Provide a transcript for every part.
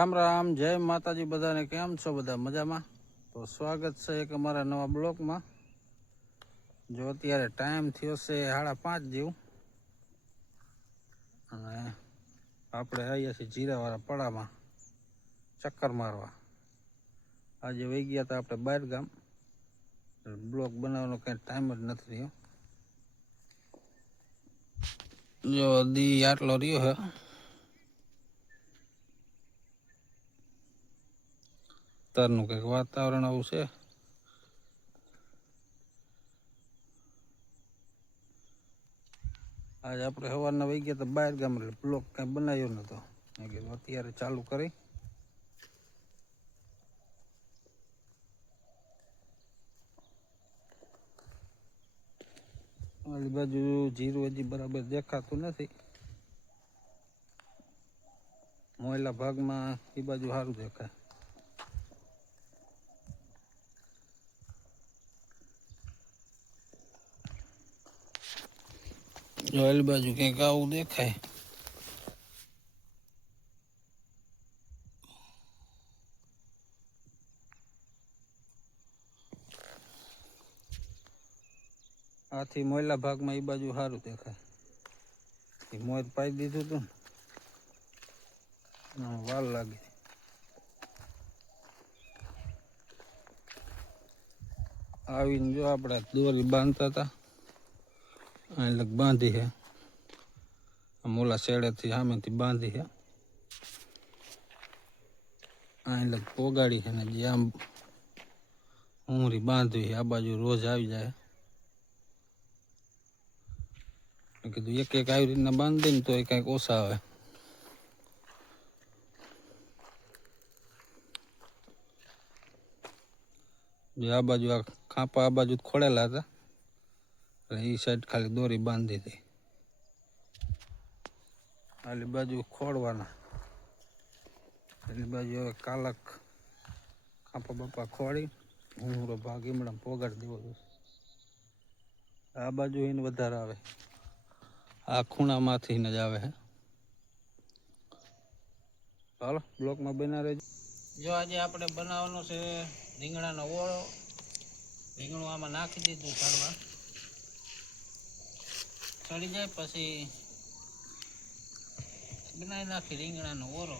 રામ રામ, જય માતાજી બધાને. કેમ છો બધા? મજામાં? તો સ્વાગત છે એક અમારા નવા બ્લોકમાં. જો અત્યારે ટાઈમ થયો છે 5:30 જેવું, અને આપણે આવ્યા છીએ જીરાવાળા પડામાં ચક્કર મારવા. આજે વહી ગયા હતા આપણે બહાર ગામ, બ્લોક બનાવવાનો કંઈ ટાઈમ જ નથી રહ્યો. જો દી આટલો રહ્યો હે. અત્યારનું કંઈક વાતાવરણ આવું છે. આજે આપણે સવારના વહી ગયા હતા બહાર ગામ, એટલે બ્લોક કાંઈ બનાવ્યો નહોતો. મેં કીધું અત્યારે ચાલુ કરી. આલી બાજુ જીરું હજી બરાબર દેખાતું નથી. મોયલા ભાગમાં એ બાજુ સારું દેખાય. જો આલી બાજુ કંઈક આવું દેખાય. આથી મોયલા ભાગમાં એ બાજુ સારું દેખાય. એ મોર પાઈ દીધું હતું ને વાર લાગે. આવીને જો આપણે દોરી બાંધતા હતા, અહીં લગ બાંધી છે. મોલા શેડેથી સામેથી બાંધી છે, અહીં લગ પોગાડી છે ને જે આમ ઉમરી બાંધવી છે. આ બાજુ રોજ આવી જાય. કીધું એક એક આવી રીતના બાંધી દઈને તો એ કંઈક ઓછા આવે. જે આ બાજુ આ ખાંપા આ બાજુ ખોળેલા હતા, એટલે એ સાઈડ ખાલી દોરી બાંધી હતી. આલી બાજુ ખોળવાના, એની બાજુ હવે કાલક ખાંપા બાપા ખોળી ઉમરો ભાગ એમડા પોગાડી દેવો. આ બાજુ એને વધારે આવે, આ ખૂણામાંથી જ આવે છે. ચાલો બ્લોકમાં બના રહેજો. જો આજે આપણે બનાવવાનો છે રીંગણાનો ઓળો. રીંગણું આમાં નાખી દીધું કાઢવા, ચડી જાય પછી બનાવી નાખી રીંગણાનો ઓળો.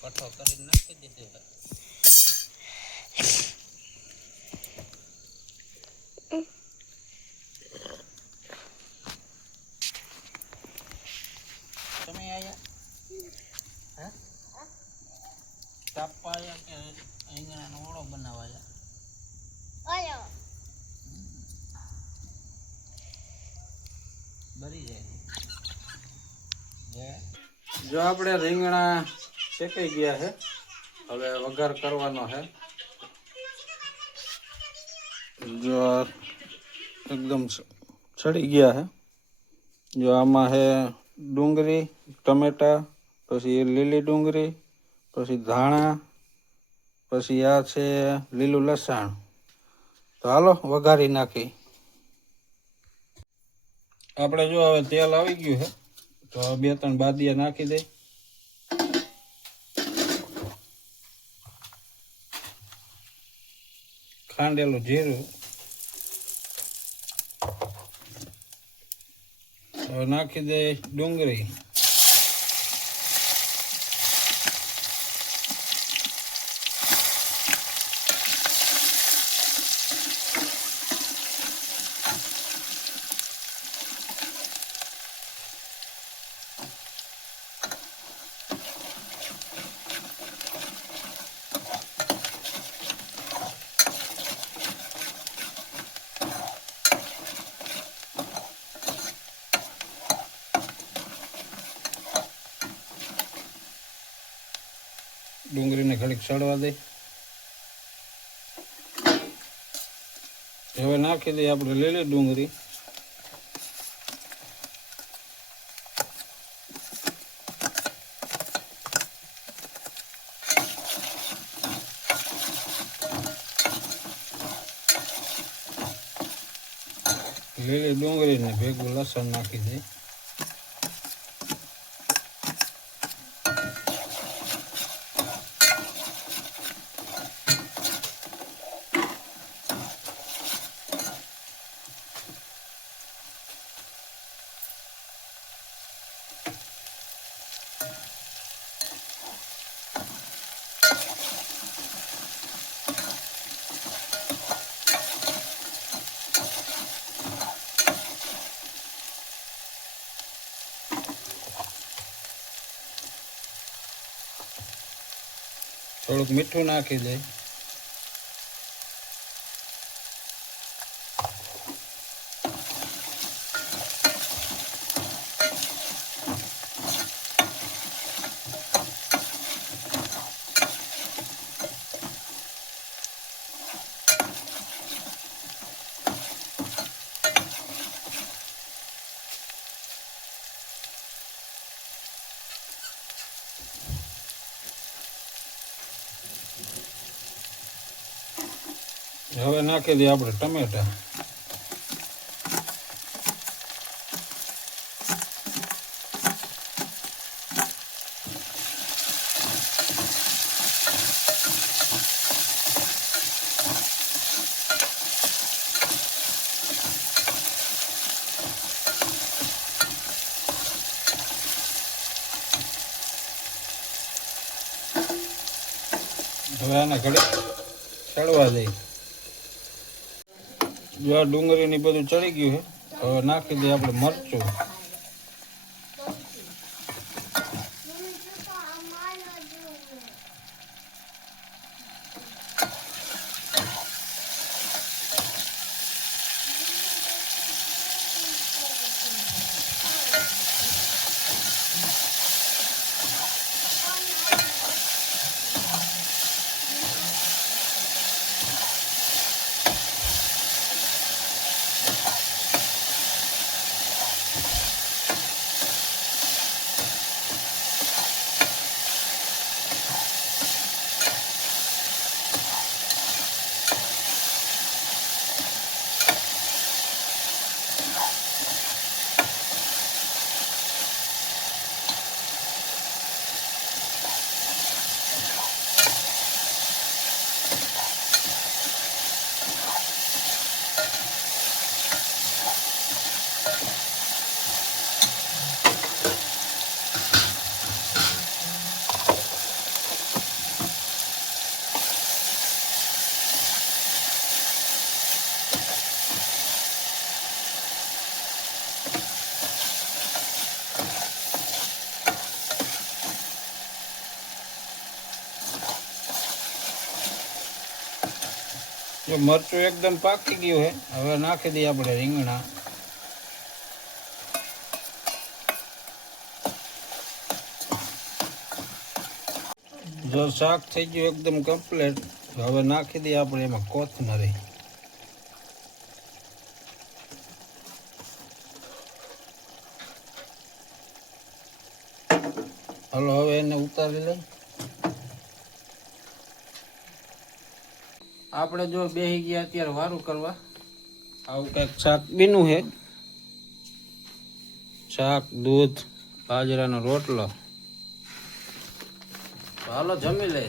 કઠો કરીને નાખી દીધું. તમે આયા હે કાપવા આયા કે રીંગણાનો ઓળો બનાવવા આયા? બરી જાય. જો આપણે રીંગણા શેકાઈ ગયા છે, હવે વઘાર કરવાનો છે. જો એકદમ ચડી ગયા છે. જો આમાં છે ડુંગળી, ટમેટા, પછી લીલી ડુંગળી, પછી ધાણા, પછી આ છે લીલું લસણ. તો હાલો વઘારી નાખી. આપણે જો હવે તેલ આવી ગયું છે, તો 2-3 બાદિયા નાખી દે. ખાંડેલું જીરું, હવે નાખી દે ડુંગળી, ડુંગળીને ઘડીક સડવા દે. હવે નાખી દઈએ આપણે લીલી ડુંગળી, લીલી ડુંગળીને ભેગું લસણ નાખી દઈએ. થોડુંક મીઠું નાખી દઈએ. હવે નાખી દઈએ આપણે ટમેટા. હવે આને ઘડી ચડવા દઈએ. જો આ ડુંગળી ની બધું ચડી ગયું છે. હવે નાખી દઈએ આપણે મરચું. જો મરચું એકદમ પાકી ગયું છે. હવે નાખી દઈએ આપણે રીંગણા. જો શાક થઈ ગયું એકદમ કમ્પ્લીટ. હવે નાખી દઈએ આપણે એમાં કોથમરી. હાલો હવે એને ઉતારી લઈ. આપણે જો બેસી ગયા અત્યારે વારું કરવા. આવું કંઈક શાક બીનું છે. શાક, દૂધ, બાજરાનો રોટલો. હાલો જમી લે.